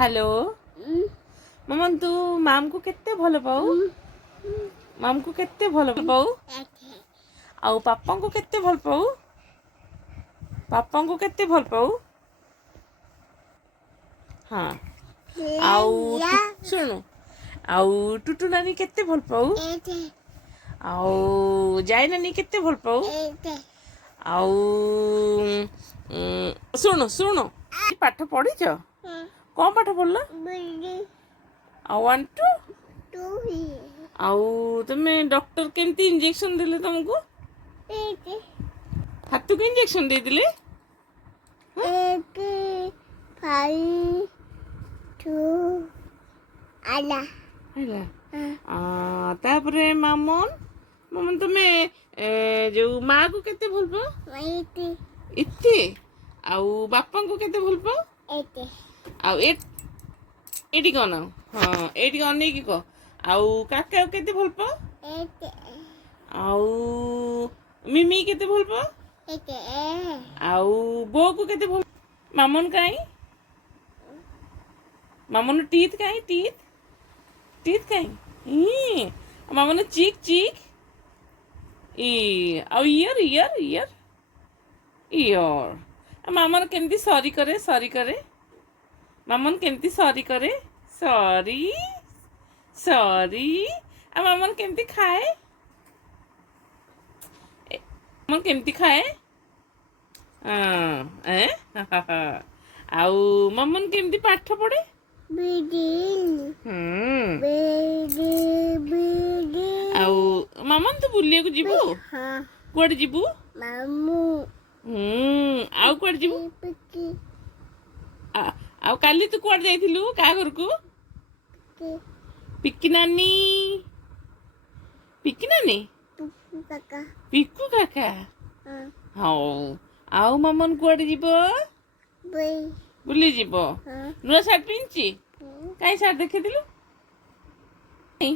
hello ममन तू माम को केते भल पाऊ माम को केते भल पाऊ आउ पापा को केते भल पाऊ पापा को केते भल पाऊ हाँ आउ सुनु आउ टुटू नानी केते भल पाऊ आउ जाय नानी केते भल पाऊ आउ सुनु सुनु पाठ पढ़ी कौन पाठ पढ़ला आउ 1 2 आउ तुमे डॉक्टर केमती इंजेक्शन देले तुमको हाथ को इंजेक्शन दे दिले 1 5 2 आला आला तापरे मामन मामन तुमे जो माँ को केते भल पाओ इत्ते आउ बापा को केते भल पाओ आउ एटी कौन हाँ एटी कौन नहीं को आउ काका केते भल पाओ आउ मिमी केते भल पाओ आउ बो को केते भल मामन काई मामन टीथ काई टीथ काई मामन चीक चीक ई आउ ईयर मामन केमती सॉरी करे मामन केमती सॉरी करे सॉरी आ मामन केमती खाए मामन केमती खाए आउ मामन केमती पाठ पढ़े आउ मामन तू बुलिया को जीवु कुआडे जीवु मामू आउ कुआडे जीवु आउ काली तू कुआडे जाइथिलु का घर को पिक्की नानी पिक्कू काका हाउ आउ मामन कुआडे जीवो बुली जीवो नुआ सार्ट पिंची काई सार्ट देखिथिलु हे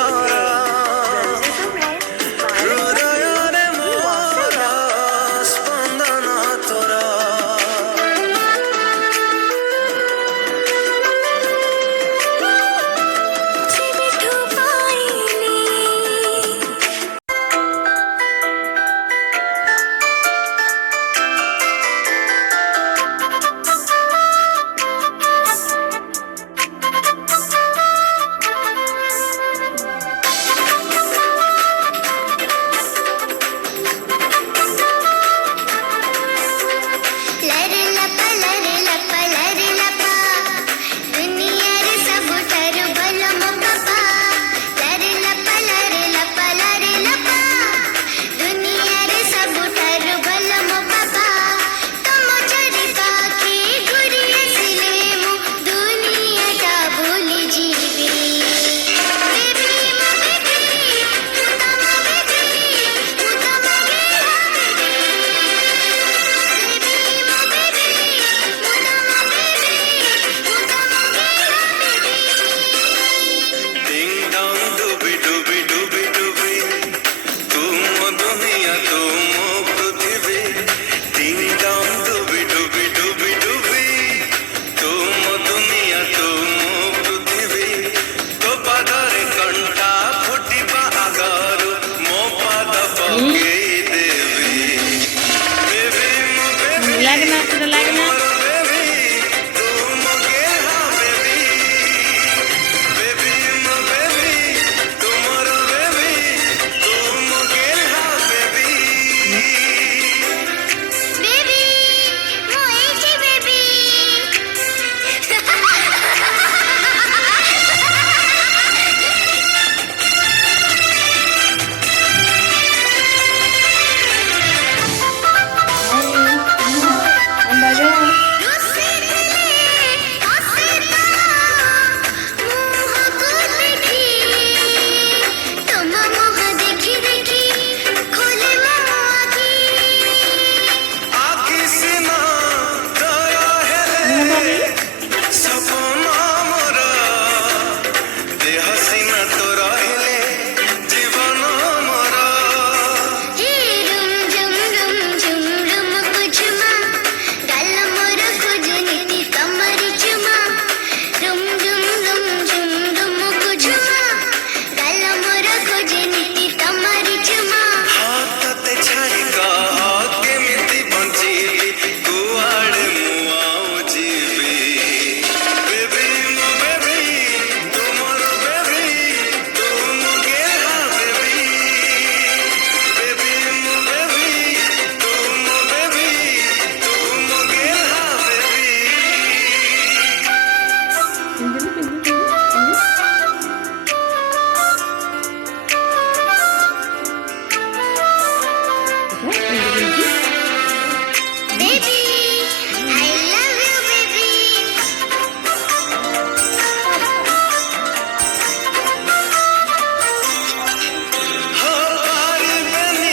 ଛରା ହୃଦୟରେ ମୋର ସ୍ପନ୍ଦନ ତୋର लागना तुला लागना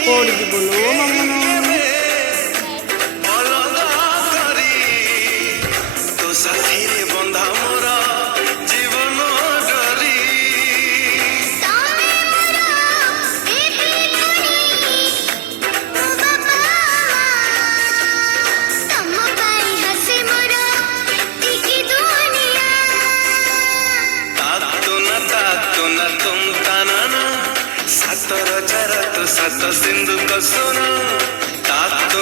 कोड़ी बोलो मम्मा तो साथी रे बंधा मोरा जीवन डरी सात सिंधु का सोना तातो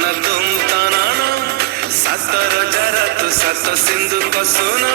न तुम ताना सात रजरा तो सात सिंधु का सोना